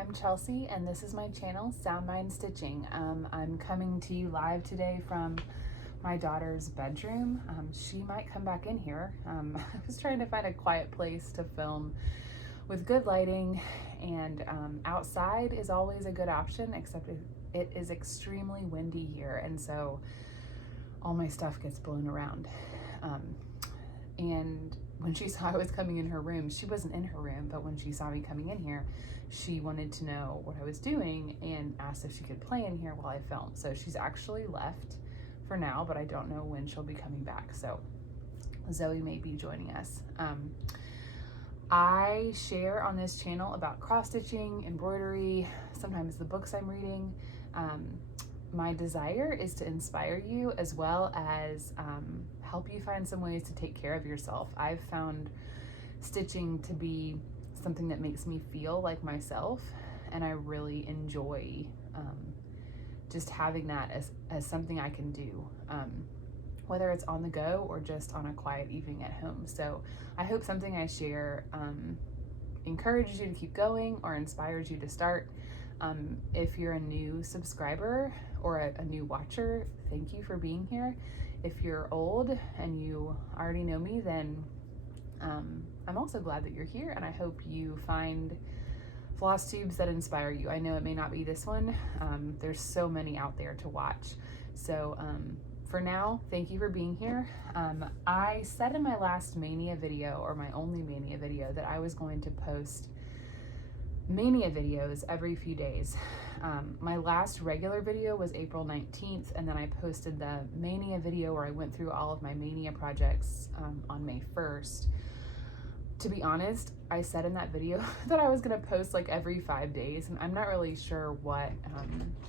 I'm Chelsea, and this is my channel, Sound Mind Stitching. I'm coming to you live today from my daughter's bedroom. She might come back in here. I was trying to find a quiet place to film with good lighting, and outside is always a good option, except it is extremely windy here, and so all my stuff gets blown around. And when she saw I was coming in her room, she wasn't in her room, but when she saw me coming in here, she wanted to know what I was doing and asked if she could play in here while I film. So she's actually left for now, but I don't know when she'll be coming back. So Zoe may be joining us. I share on this channel about cross stitching, embroidery, sometimes the books I'm reading. My desire is to inspire you as well as help you find some ways to take care of yourself. I've found stitching to be something that makes me feel like myself, and I really enjoy just having that as something I can do, whether it's on the go or just on a quiet evening at home. So I hope something I share encourages you to keep going or inspires you to start. If you're a new subscriber or a new watcher, thank you for being here. If you're old and you already know me, then I'm also glad that you're here, and I hope you find floss tubes that inspire you. I know it may not be this one. There's so many out there to watch. So for now, thank you for being here. I said in my last Maynia video, or my only Maynia video, that I was going to post Maynia videos every few days. My last regular video was April 19th, and then I posted the Maynia video where I went through all of my Maynia projects on May 1st. To be honest, I said in that video that I was gonna post like every 5 days, and I'm not really sure what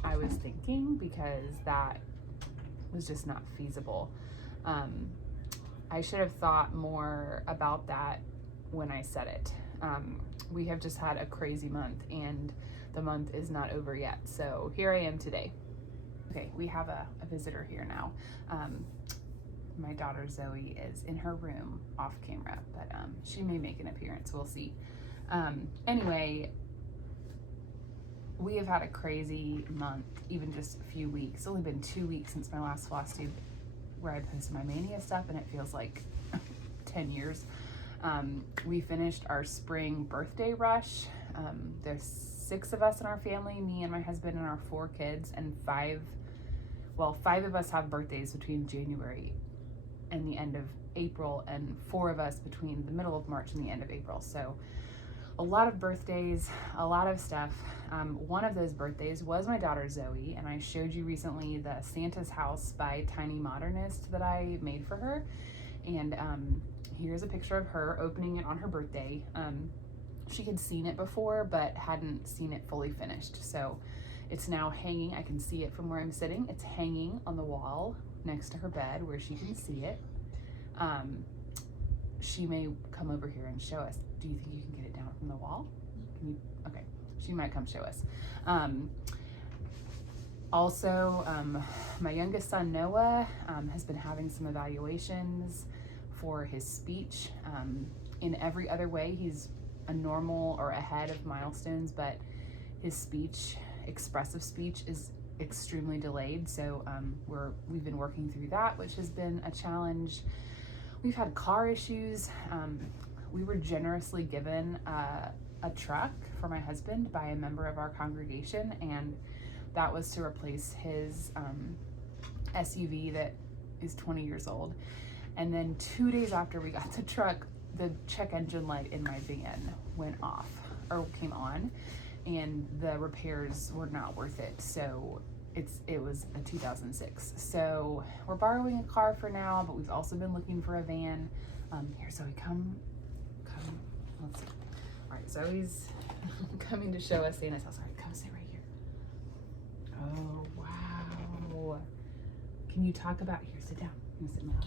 I was thinking, because that was just not feasible. I should have thought more about that when I said it. We have just had a crazy month, and the month is not over yet. So here I am today. Okay, we have a visitor here now. My daughter Zoe is in her room off camera, but she may make an appearance, we'll see. Anyway, we have had a crazy month, even just a few weeks. It's only been 2 weeks since my last floss tube where I posted my Maynia stuff, and it feels like 10 years. We finished our spring birthday rush. There's 6 of us in our family, me and my husband and our 4 kids, and 5 of us have birthdays between January and the end of April, and 4 of us between the middle of March and the end of April. So a lot of birthdays, a lot of stuff. One of those birthdays was my daughter Zoe, and I showed you recently the Santa's House by Tiny Modernist that I made for her. And here's a picture of her opening it on her birthday. She had seen it before, but hadn't seen it fully finished. So it's now hanging. I can see it from where I'm sitting. It's hanging on the wall next to her bed where she can see it. She may come over here and show us. Do you think you can get it down from the wall? Can you? Okay, she might come show us. Also, my youngest son, Noah, has been having some evaluations for his speech. In every other way, he's a normal or ahead of milestones, but his speech, expressive speech, is extremely delayed. So we've been working through that, which has been a challenge. We've had car issues. We were generously given a truck for my husband by a member of our congregation, and that was to replace his SUV that is 20 years old. And then 2 days after we got the truck, the check engine light in my van went off, or came on, and the repairs were not worth it. So it was a 2006. So we're borrowing a car for now, but we've also been looking for a van. Here, Zoe, come, let's see. All right, Zoe's coming to show us Santa's house. All right, come sit right here. Oh, wow. Can you talk about, here, sit down. I'm gonna sit in my lap.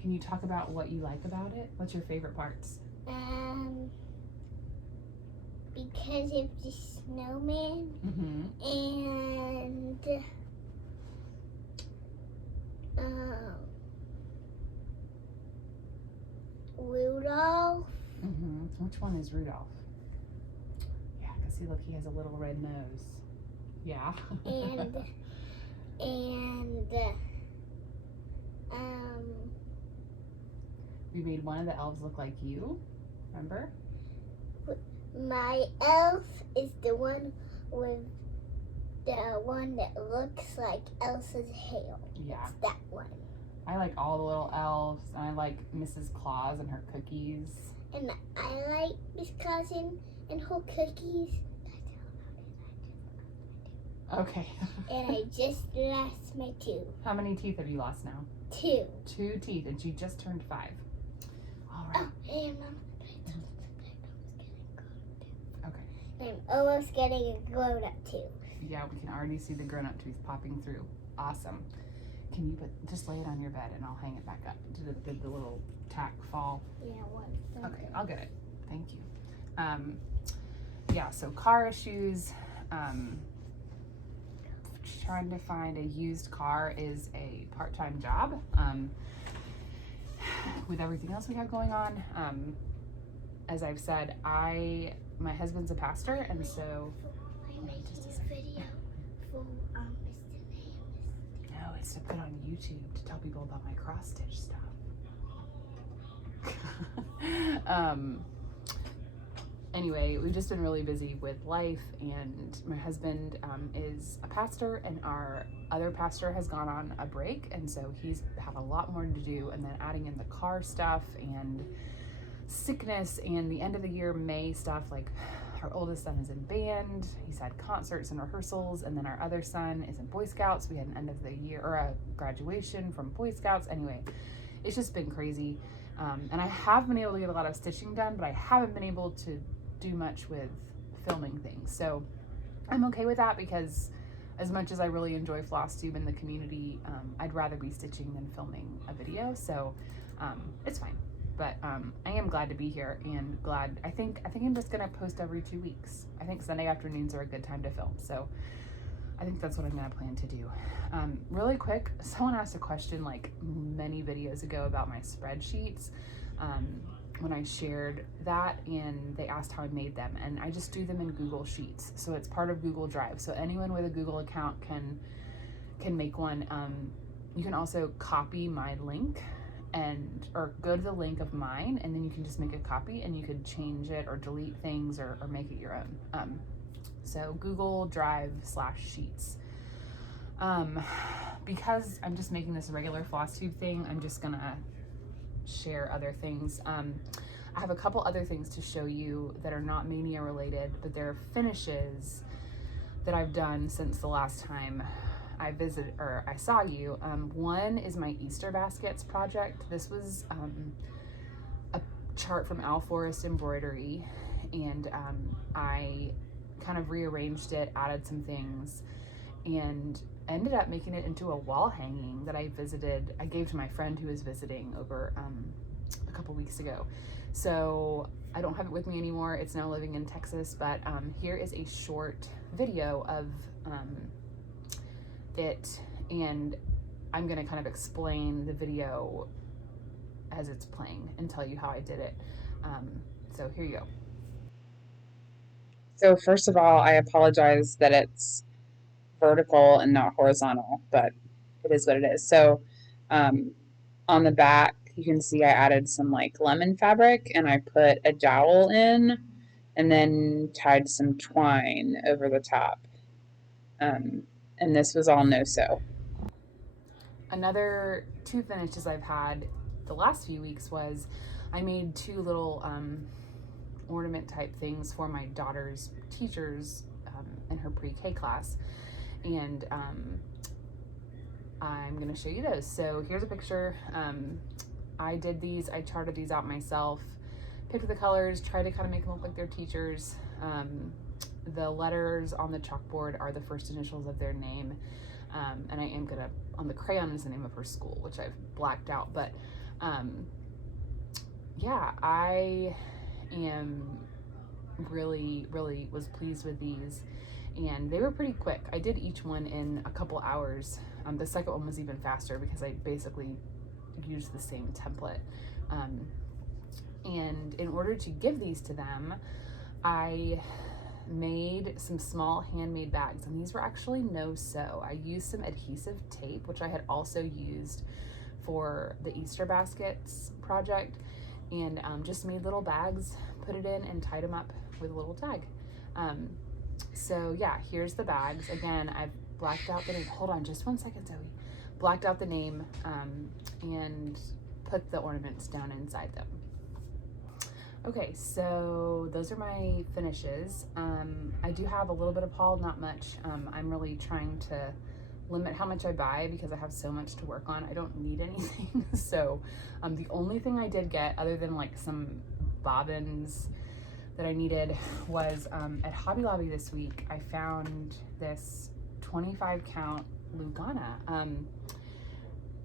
Can you talk about what you like about it? What's your favorite parts? Because of the snowman, and Rudolph. Which one is Rudolph? Yeah, because see, look, he has a little red nose. Yeah. and we made one of the elves look like you, remember? my elf is the one with the one that looks like Elsa's hair. Yeah. It's that one. I like all the little elves, and I like Mrs. Claus and her cookies. And I like Miss Cousin and her cookies. Okay. And I just lost my tooth. How many teeth have you lost now? 2. 2 teeth, and she just turned 5. All right. Oh, and Mom, Okay. I'm almost getting a grown-up tooth. Yeah, we can already see the grown-up tooth popping through. Awesome. Can you just lay it on your bed, and I'll hang it back up? Did the little tack fall? Yeah, one. Okay, I'll get it. Thank you. Yeah, so car issues. Trying to find a used car is a part-time job. With everything else we have going on, as I've said, my husband's a pastor, and so. I'm making a video for Mr. Name. No, it's to put on YouTube to tell people about my cross-stitch stuff. Anyway, we've just been really busy with life, and my husband is a pastor, and our other pastor has gone on a break, and so he's had a lot more to do, and then adding in the car stuff and sickness and the end of the year May stuff. Like, our oldest son is in band, he's had concerts and rehearsals, and then our other son is in Boy Scouts. We had an end of the year, or a graduation from Boy Scouts. Anyway, it's just been crazy. And I have been able to get a lot of stitching done, but I haven't been able to do much with filming things. So I'm okay with that, because as much as I really enjoy Flossube and the community, I'd rather be stitching than filming a video. So it's fine. But I am glad to be here, and glad, I think I'm just gonna post every 2 weeks. I think Sunday afternoons are a good time to film. So I think that's what I'm gonna plan to do. Really quick, someone asked a question like many videos ago about my spreadsheets when I shared that, and they asked how I made them, and I just do them in Google Sheets. So it's part of Google Drive. So anyone with a Google account can make one. You can also copy my link or go to the link of mine, and then you can just make a copy, and you could change it or delete things or make it your own. So Google Drive /Sheets. Because I'm just making this regular Flossube thing, I'm just gonna share other things. I have a couple other things to show you that are not Maynia related, but they're finishes that I've done since the last time I visited, or I saw you. One is my Easter baskets project. This was a chart from Al Forest Embroidery, and I kind of rearranged it, added some things, and ended up making it into a wall hanging that I gave to my friend who was visiting over a couple weeks ago. So I don't have it with me anymore. It's now living in Texas, but here is a short video of it, and I'm gonna kind of explain the video as it's playing and tell you how I did it. So here you go. So first of all, I apologize that it's vertical and not horizontal, but it is what it is. So on the back, you can see I added some like lemon fabric, and I put a dowel in and then tied some twine over the top. And this was all no-sew. Another 2 finishes I've had the last few weeks was I made 2 little ornament type things for my daughter's teachers in her pre-K class. And I'm gonna show you those. So here's a picture. I did these, I charted these out myself, picked the colors, tried to kind of make them look like their teachers. The letters on the chalkboard are the first initials of their name. And I am gonna, on the crayon is the name of her school, which I've blacked out. But yeah, I am really was pleased with these, and they were pretty quick. I did each one in a couple hours. The second one was even faster because I basically used the same template. And in order to give these to them, I made some small handmade bags, and these were actually no sew. I used some adhesive tape, which I had also used for the Easter baskets project, and just made little bags, put it in, and tied them up with a little tag. So yeah, here's the bags. Again, I've blacked out the name. Hold on just one second, Zoe. Blacked out the name and put the ornaments down inside them. Okay, so those are my finishes. I do have a little bit of haul, not much. I'm really trying to limit how much I buy because I have so much to work on. I don't need anything. So the only thing I did get, other than like some bobbins that I needed, was at Hobby Lobby this week, I found this 25 count Lugana.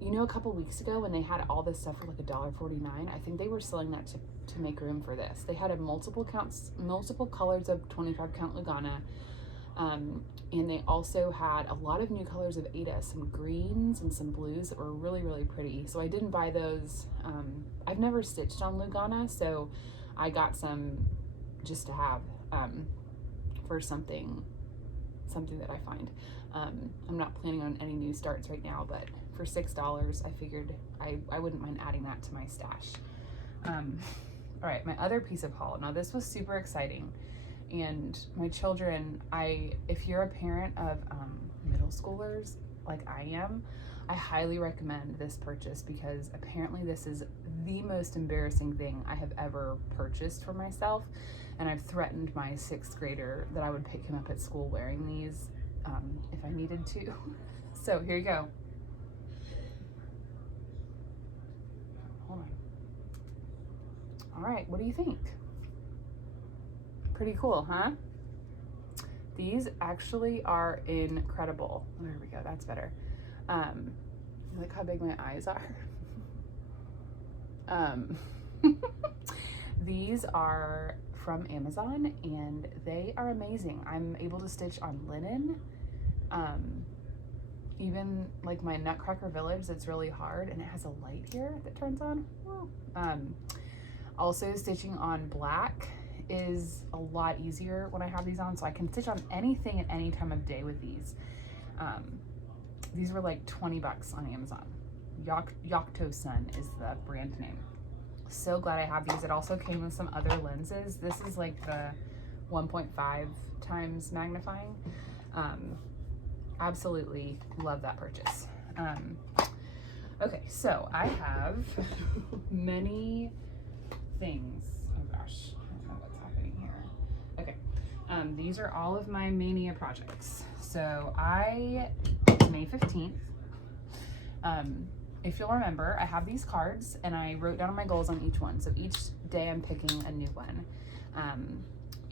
You know, a couple weeks ago when they had all this stuff for like $1.49, I think they were selling that to make room for this. They had a multiple colors of 25 count Lugana, and they also had a lot of new colors of Ada, some greens and some blues that were really, really pretty. So I didn't buy those. I've never stitched on Lugana, so I got some just to have for something that I find. I'm not planning on any new starts right now, but for $6, I figured I wouldn't mind adding that to my stash. All right, my other piece of haul. Now this was super exciting, and my children, if you're a parent of middle schoolers like I am, I highly recommend this purchase because apparently this is the most embarrassing thing I have ever purchased for myself, and I've threatened my 6th grader that I would pick him up at school wearing these if I needed to. So here you go. Hold on. All right, what do you think? Pretty cool, huh? These actually are incredible. There we go, that's better. Look how big my eyes are. These are from Amazon and they are amazing. I'm able to stitch on linen. Even like my Nutcracker Village, that's really hard, and it has a light here that turns on. Also, stitching on black is a lot easier when I have these on, so I can stitch on anything at any time of day with these. These were like 20 bucks on Amazon. Yocto Sun is the brand name. So glad I have these. It also came with some other lenses. This is like the 1.5 times magnifying. Absolutely love that purchase. Okay, so I have many things. Oh gosh, I don't know what's happening here. Okay, these are all of my Maynia projects. So May 15th, if you'll remember, I have these cards and I wrote down my goals on each one. So each day I'm picking a new one.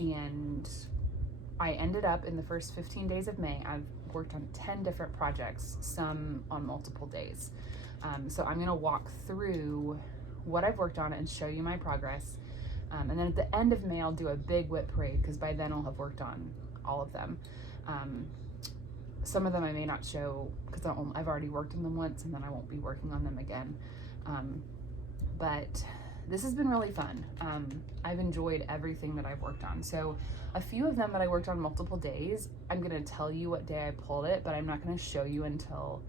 And I ended up in the first 15 days of May, I've worked on 10 different projects, some on multiple days. So I'm gonna walk through what I've worked on and show you my progress. And then at the end of May, I'll do a big whip parade because by then I'll have worked on all of them. Some of them I may not show because I've already worked on them once and then I won't be working on them again. But this has been really fun. I've enjoyed everything that I've worked on. So a few of them that I worked on multiple days, I'm gonna tell you what day I pulled it, but I'm not gonna show you until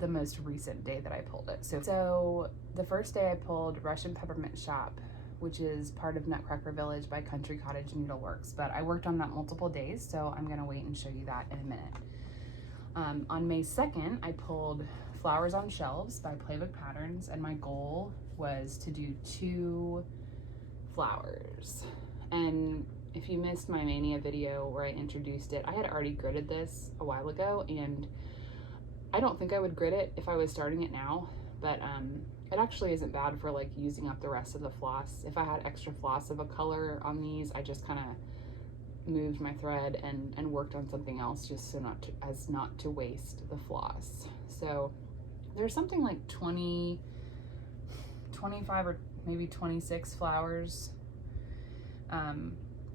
the most recent day that I pulled it. So the first day I pulled Russian Peppermint Shop, which is part of Nutcracker Village by Country Cottage Needleworks, but I worked on that multiple days, so I'm gonna wait and show you that in a minute. On May 2nd, I pulled Flowers on Shelves by Playbook Patterns, and my goal was to do 2 flowers. And if you missed my Maynia video where I introduced it, I had already gridded this a while ago, and I don't think I would grid it if I was starting it now, but it actually isn't bad for like using up the rest of the floss. If I had extra floss of a color on these, I just kind of moved my thread and worked on something else just so not to waste the floss. So there's something like 20, 25 or maybe 26 flowers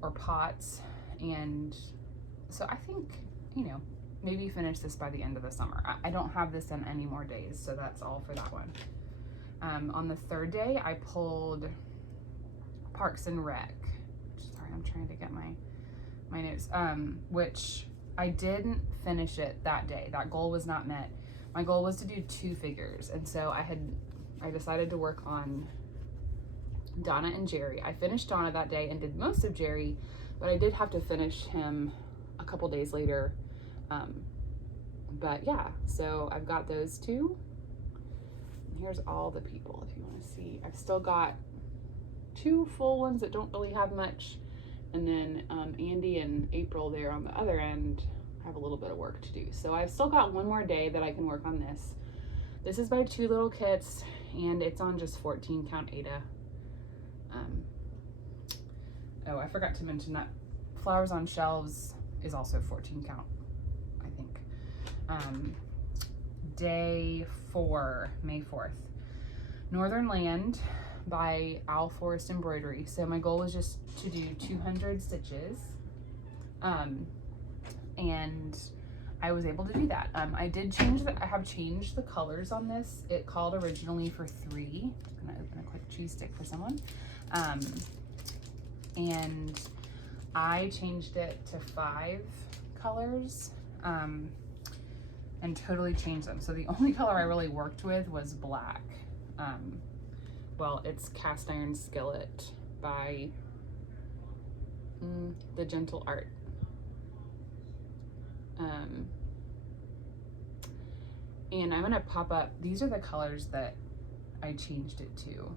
or pots, and so I think, you know, maybe finish this by the end of the summer. I don't have this in any more days, so that's all for that one. On the 3rd day, I pulled Parks and Rec. Sorry, I'm trying to get my my notes, which I didn't finish it that day. That goal was not met. My goal was to do 2 figures. And so I decided to work on Donna and Jerry. I finished Donna that day and did most of Jerry, but I did have to finish him a couple days later. But yeah, so I've got those 2. And here's all the people if you want to see. I've still got 2 full ones that don't really have much. And then Andy and April there on the other end have a little bit of work to do. So I've still got 1 more day that I can work on this. This is by 2 Little Kits, and it's on just 14 count Aida. Oh, I forgot to mention that Flowers on Shelves is also 14 count, I think. Day 4, May 4th. Northern Land by Owl Forest Embroidery. So my goal was just to do 200 stitches. And I was able to do that. I have changed the colors on this. It called originally for 3. I'm gonna open a quick cheese stick for someone. And I changed it to 5 colors, and totally changed them. So the only color I really worked with was black. Well, it's Cast Iron Skillet by The Gentle Art. And I'm gonna pop up, these are the colors that I changed it to.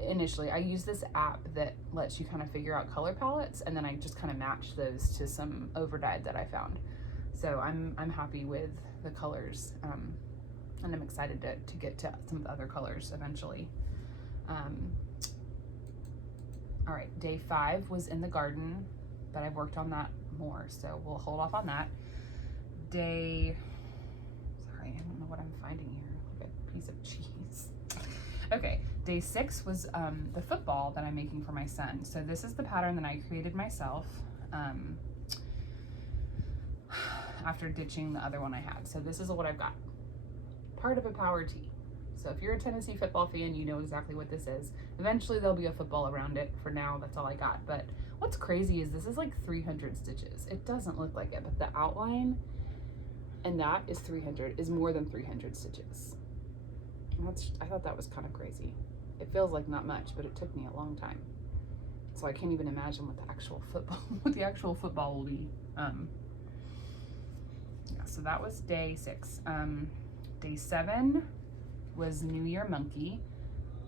Initially, I use this app that lets you kind of figure out color palettes, and then I just kind of match those to some overdyed that I found. So I'm happy with the colors, and I'm excited to get to some of the other colors eventually. All right, day 5 was In the Garden, but I've worked on that more, so we'll hold off on that. Sorry, I don't know what I'm finding here, like a piece of cheese. Okay, day 6 was the football that I'm making for my son. So this is the pattern that I created myself after ditching the other one I had. So this is what I've got. Part of a power tee. So if you're a Tennessee football fan, you know exactly what this is. Eventually there'll be a football around it. For now, that's all I got. But what's crazy is this is like 300 stitches. It doesn't look like it, but the outline, and that is 300, is more than 300 stitches. I thought that was kind of crazy. It feels like not much, but it took me a long time. So I can't even imagine what the actual football will be. Yeah, so that was day 6. Day 7 was New Year Monkey.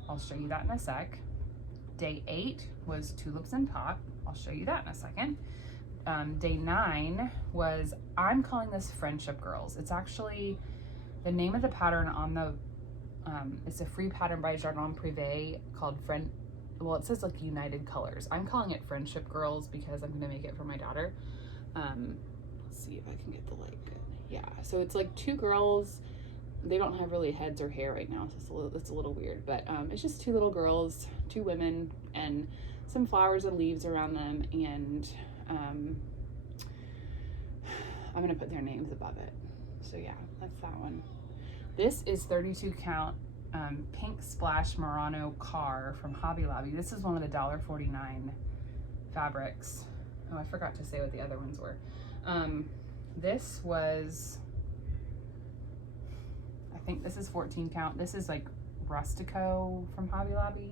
I'll show you that in a sec. Day 8 was Tulips and Pot. I'll show you that in a second. Day 9 was, I'm calling this Friendship Girls. It's actually the name of the pattern on the, it's a free pattern by Jardin Privé called it says like United Colors. I'm calling it Friendship Girls because I'm gonna make it for my daughter. Let's see if I can get the light good. Yeah, so it's like 2 girls. They don't have really heads or hair right now, so it's a little weird, but it's just 2 little girls, 2 women, and some flowers and leaves around them, and I'm gonna put their names above it. So yeah, that's that one. This is 32 count Pink Splash Murano Car from Hobby Lobby. This is one of the $1.49 fabrics. Oh, I forgot to say what the other ones were. This was, I think this is 14 count. This is like Rustico from Hobby Lobby.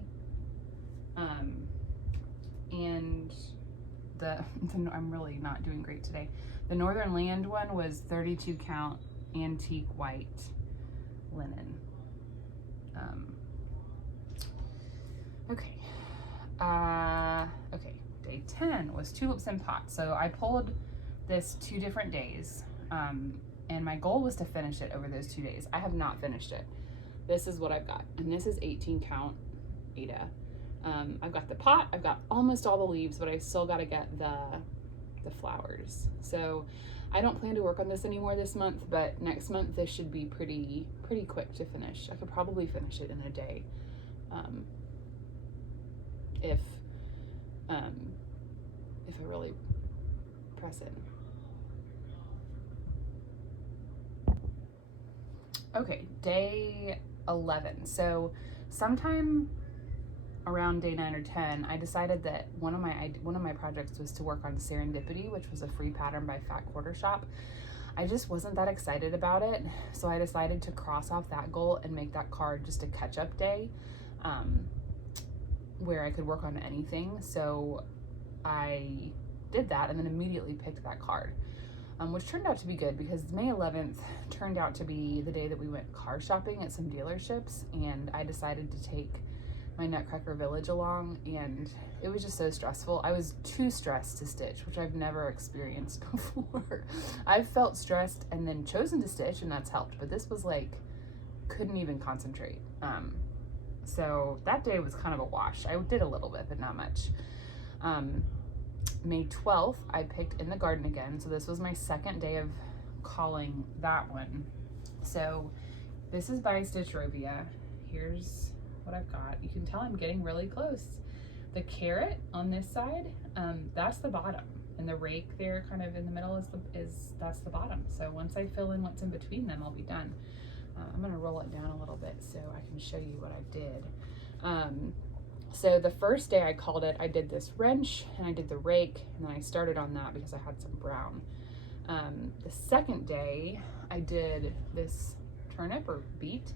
And I'm really not doing great today. The Northern Land one was 32 count antique white linen. Okay, day 10 was Tulips and Pot. So I pulled this 2 different days, and my goal was to finish it over those 2 days. I have not finished it. This is what I've got, and this is 18 count Aida. I've got the pot, I've got almost all the leaves, but I still got to get the flowers. So I don't plan to work on this anymore this month, but next month this should be pretty quick to finish. I could probably finish it in a day, if I really press it. Okay, day 11. So sometime around day 9 or 10, I decided that one of my projects was to work on Serendipity, which was a free pattern by Fat Quarter Shop. I just wasn't that excited about it, so I decided to cross off that goal and make that card just a catch-up day, where I could work on anything. So I did that and then immediately picked that card, which turned out to be good because May 11th turned out to be the day that we went car shopping at some dealerships, and I decided to take my Nutcracker Village along, and it was just so stressful. I was too stressed to stitch, which I've never experienced before. I've felt stressed and then chosen to stitch, and that's helped, but this was like, couldn't even concentrate. So that day was kind of a wash. I did a little bit, but not much. May 12th, I picked In the Garden again. So this was my second day of calling that one. So this is by Stitch Rovia. Here's what I've got. You can tell I'm getting really close. The carrot on this side, that's the bottom, and the rake there kind of in the middle that's the bottom. So once I fill in what's in between them, I'll be done. I'm gonna roll it down a little bit so I can show you what I did. So the first day I called it, I did this wrench and I did the rake, and then I started on that because I had some brown. The second day I did this turnip or beet,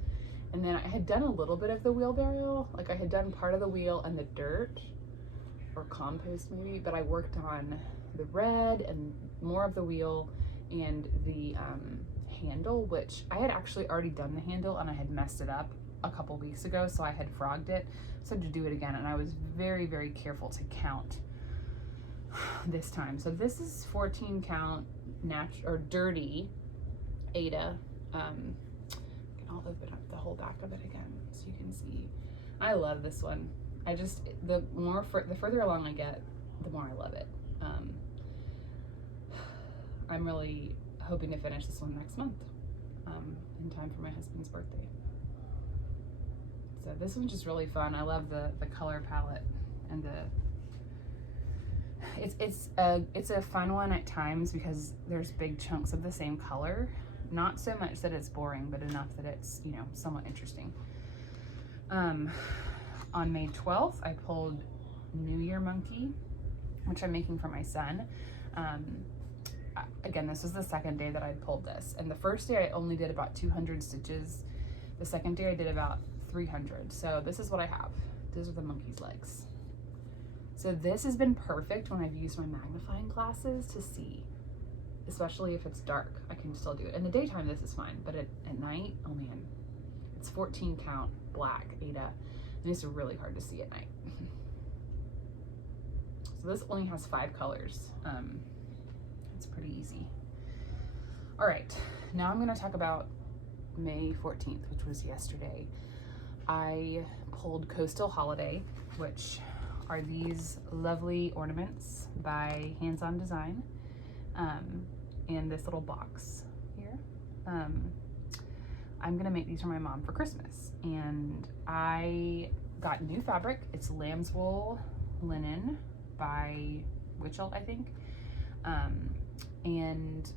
and then I had done a little bit of the wheelbarrow. Like I had done part of the wheel and the dirt or compost maybe, but I worked on the red and more of the wheel and the handle, which I had actually already done the handle and I had messed it up a couple weeks ago, so I had frogged it, so I had to do it again, and I was very, very careful to count this time. So this is 14 count dirty Ada. I'll open up the whole back of it again so you can see. I love this one. The further along I get, the more I love it. I'm really hoping to finish this one next month, in time for my husband's birthday. So this one's just really fun. I love the color palette, and it's a fun one at times because there's big chunks of the same color. Not so much that it's boring, but enough that it's, somewhat interesting. On May 12th, I pulled New Year Monkey, which I'm making for my son. Again, this was the second day that I pulled this, and the first day I only did about 200 stitches. The second day I did about 300. So this is what I have. These are the monkey's legs. So this has been perfect when I've used my magnifying glasses to see, especially if it's dark. I can still do it. In the daytime, this is fine, but at night, oh man, it's 14 count black Ada, and it's really hard to see at night. So this only has 5 colors. It's pretty easy. All right, now I'm gonna talk about May 14th, which was yesterday. I pulled Coastal Holiday, which are these lovely ornaments by Hands On Design, in this little box here. I'm gonna make these for my mom for Christmas, and I got new fabric. It's lamb's wool linen by Witchell, I think, and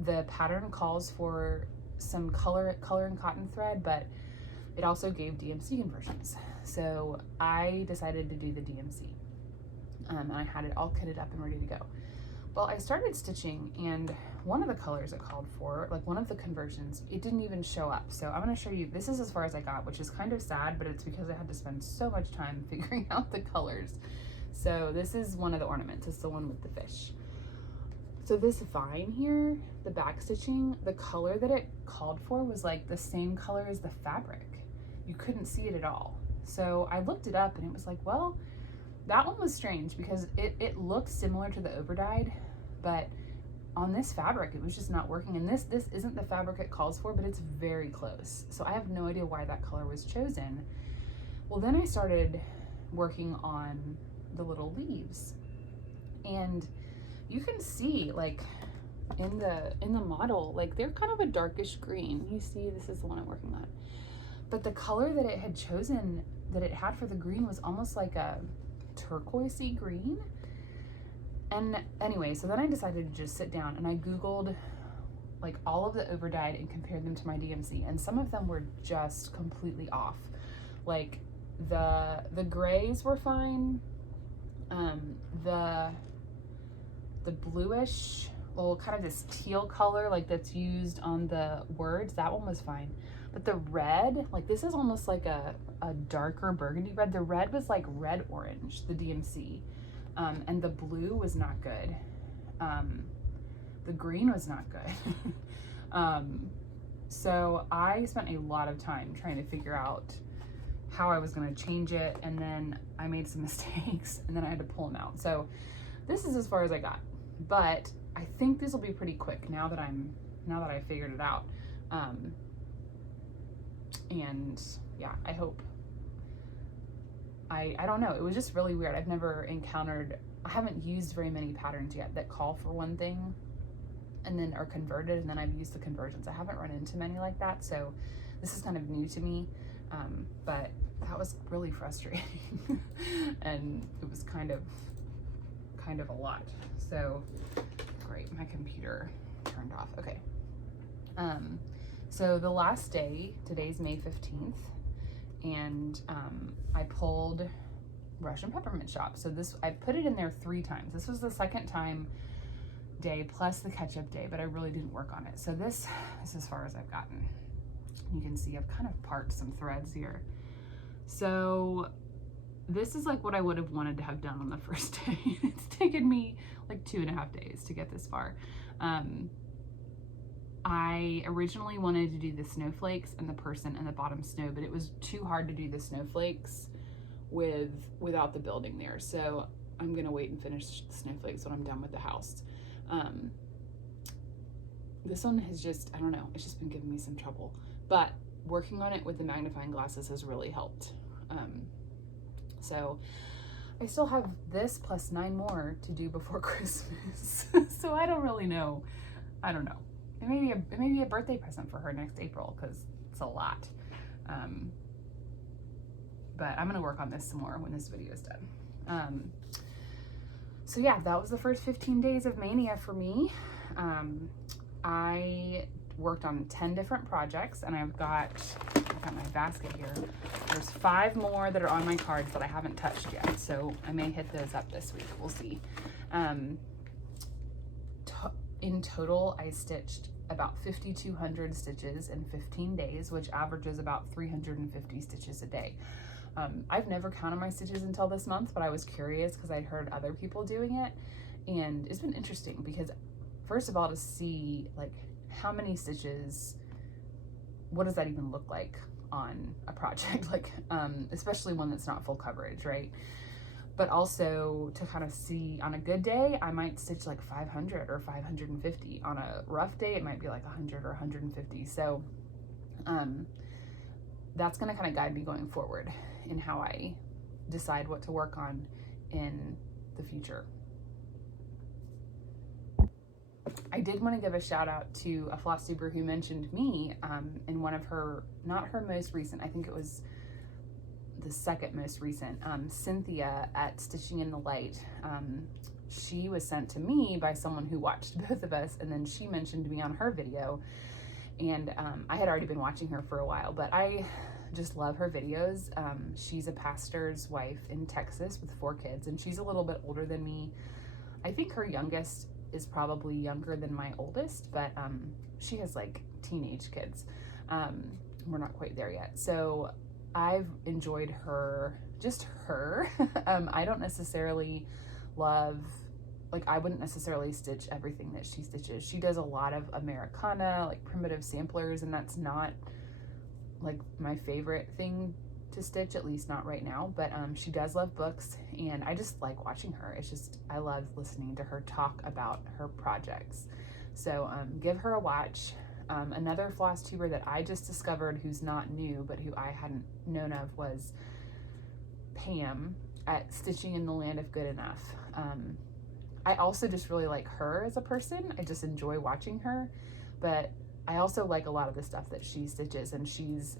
the pattern calls for some color and cotton thread, but it also gave DMC conversions. So I decided to do the DMC, and I had it all kitted up and ready to go. Well, I started stitching, and one of the colors it called for, like one of the conversions, it didn't even show up. So I'm gonna show you, this is as far as I got, which is kind of sad, but it's because I had to spend so much time figuring out the colors. So this is one of the ornaments. It's the one with the fish. So this vine here, the back stitching, the color that it called for was like the same color as the fabric. You couldn't see it at all. So I looked it up and it was like, well, that one was strange because it looked similar to the overdyed, but on this fabric, it was just not working. And this isn't the fabric it calls for, but it's very close. So I have no idea why that color was chosen. Well, then I started working on the little leaves, and you can see like in the model, like they're kind of a darkish green. You see, this is the one I'm working on. But the color that it had chosen, that it had for the green, was almost like a turquoisey green. And anyway, so then I decided to just sit down and I Googled like all of the overdyed and compared them to my DMC, and some of them were just completely off. Like The grays were fine. The bluish, well, kind of this teal color like that's used on the words, that one was fine. But the red, like this is almost like a darker burgundy red. The red was like red orange, the DMC. And the blue was not good. The green was not good. So I spent a lot of time trying to figure out how I was going to change it, and then I made some mistakes, and then I had to pull them out. So this is as far as I got, but I think this will be pretty quick now that I figured it out. And yeah, I hope. I don't know. It was just really weird. I haven't used very many patterns yet that call for one thing and then are converted, and then I've used the conversions. I haven't run into many like that, so this is kind of new to me. But that was really frustrating and it was kind of a lot. So great, my computer turned off. Okay. So the last day, today's May 15th, and I pulled Russian Peppermint Shop. So I put it in there 3 times. This was the second time day plus the catch-up day, but I really didn't work on it. So this is as far as I've gotten. You can see I've kind of parted some threads here. So this is like what I would have wanted to have done on the first day. It's taken me like 2.5 days to get this far. I originally wanted to do the snowflakes and the person and the bottom snow, but it was too hard to do the snowflakes without the building there. So I'm gonna wait and finish the snowflakes when I'm done with the house. This one has just, I don't know, it's just been giving me some trouble, but working on it with the magnifying glasses has really helped. So I still have this plus 9 more to do before Christmas. So I don't really know. I don't know. It may be a birthday present for her next April, because it's a lot. But I'm gonna work on this some more when this video is done. So yeah, that was the first 15 days of Maynia for me. I worked on 10 different projects, and I've got my basket here. There's 5 more that are on my cards that I haven't touched yet, so I may hit those up this week. We'll see. In total, I stitched about 5,200 stitches in 15 days, which averages about 350 stitches a day. I've never counted my stitches until this month, but I was curious because I'd heard other people doing it, and it's been interesting because first of all, to see like how many stitches, what does that even look like on a project, like especially one that's not full coverage, right? But also to kind of see on a good day, I might stitch like 500 or 550. On a rough day, it might be like 100 or 150. So that's going to kind of guide me going forward in how I decide what to work on in the future. I did want to give a shout out to a Flossuber who mentioned me in one of her, not her most recent, I think it was the second most recent, Cynthia at Stitching in the Light. She was sent to me by someone who watched both of us, and then she mentioned me on her video, and I had already been watching her for a while, but I just love her videos. She's a pastor's wife in Texas with 4 kids, and she's a little bit older than me. I think her youngest is probably younger than my oldest, but she has like teenage kids. We're not quite there yet. So I've enjoyed her, just her. I don't necessarily love, like I wouldn't necessarily stitch everything that she stitches. She does a lot of Americana, like primitive samplers, and that's not like my favorite thing to stitch, at least not right now, but she does love books, and I just like watching her. It's just, I love listening to her talk about her projects. So give her a watch. Another floss tuber that I just discovered who's not new, but who I hadn't known of, was Pam at Stitching in the Land of Good Enough. I also just really like her as a person. I just enjoy watching her, but I also like a lot of the stuff that she stitches, and she's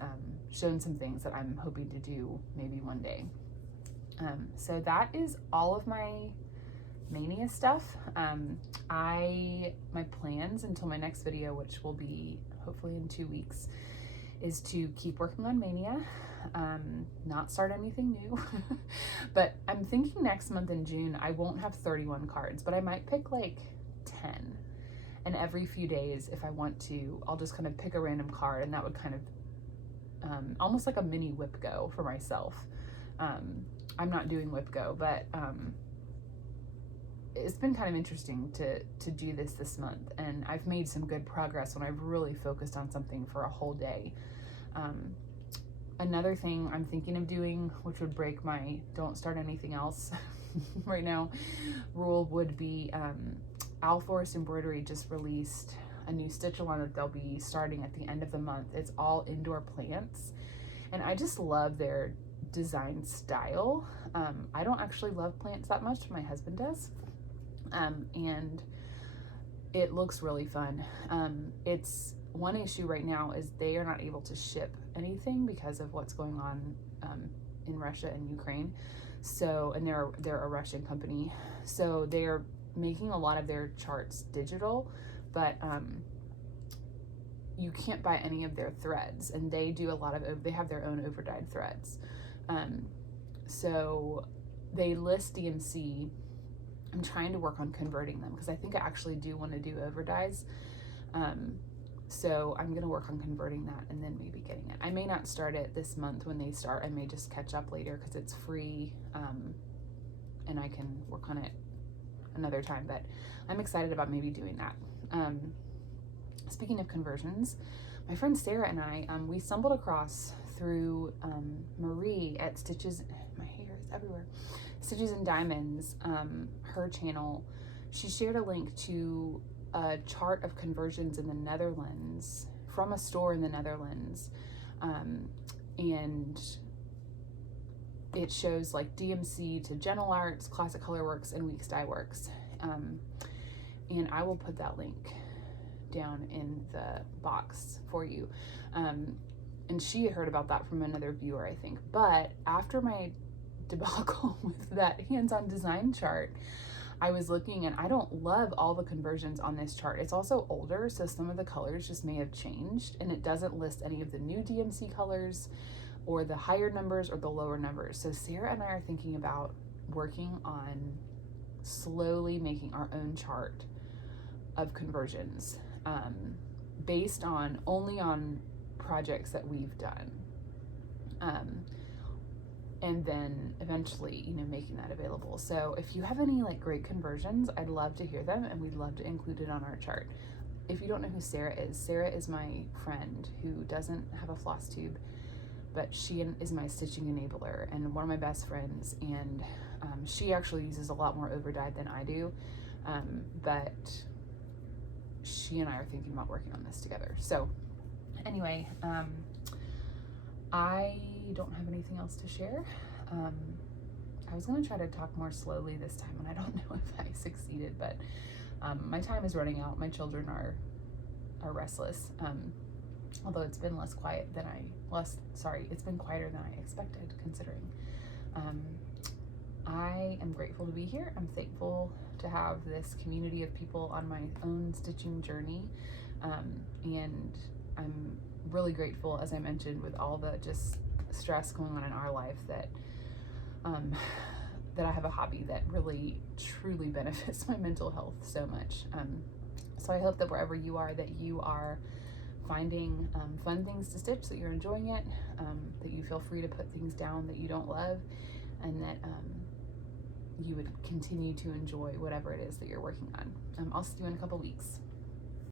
shown some things that I'm hoping to do maybe one day. So that is all of my Maynia stuff. My plans until my next video, which will be hopefully in 2 weeks, is to keep working on Maynia, not start anything new. But I'm thinking next month in June, I won't have 31 cards, but I might pick like 10. And every few days, if I want to, I'll just kind of pick a random card, and that would kind of almost like a mini whip go for myself. I'm not doing whip go, but it's been kind of interesting to do this month, and I've made some good progress when I've really focused on something for a whole day. Another thing I'm thinking of doing, which would break my don't start anything else right now rule, would be Owl Forest Embroidery just released a new stitch along that they'll be starting at the end of the month. It's all indoor plants, and I just love their design style. I don't actually love plants that much, my husband does, and it looks really fun. It's one issue right now is they are not able to ship anything because of what's going on in Russia and Ukraine. So, and they're a Russian company, so they're making a lot of their charts digital, but you can't buy any of their threads, and they do a lot of, they have their own overdyed threads. So they list DMC. I'm trying to work on converting them because I think I actually do want to do overdyes. So I'm going to work on converting that and then maybe getting it. I may not start it this month when they start. I may just catch up later because it's free, and I can work on it another time, but I'm excited about maybe doing that. Speaking of conversions, my friend Sarah and I, we stumbled across through Marie at Stitches, my hair is everywhere, Stitches and Diamonds, her channel. She shared a link to a chart of conversions in the Netherlands from a store in the Netherlands, and it shows like DMC to Gentle Arts, Classic Colorworks, and Weeks Dye Works, and I will put that link down in the box for you. And she had heard about that from another viewer, I think. But after my debacle with that hands-on design chart, I was looking, and I don't love all the conversions on this chart. It's also older, so some of the colors just may have changed, and it doesn't list any of the new DMC colors or the higher numbers or the lower numbers. So Sarah and I are thinking about working on slowly making our own chart of conversions, based on only on projects that we've done, and then eventually, you know, making that available. So if you have any like great conversions, I'd love to hear them, and we'd love to include it on our chart. If you don't know who Sarah is my friend who doesn't have a floss tube, but she is my stitching enabler and one of my best friends, and she actually uses a lot more overdyed than I do, but she and I are thinking about working on this together. So anyway, I don't have anything else to share. I was going to try to talk more slowly this time, and I don't know if I succeeded, but my time is running out. My children are restless, although it's been it's been quieter than I expected, considering. I am grateful to be here. I'm thankful to have this community of people on my own stitching journey, and I'm really grateful, as I mentioned, with all the just stress going on in our life, that that I have a hobby that really truly benefits my mental health so much. So I hope that wherever you are, that you are finding fun things to stitch, that you're enjoying it, that you feel free to put things down that you don't love, and that you would continue to enjoy whatever it is that you're working on. I'll see you in a couple weeks.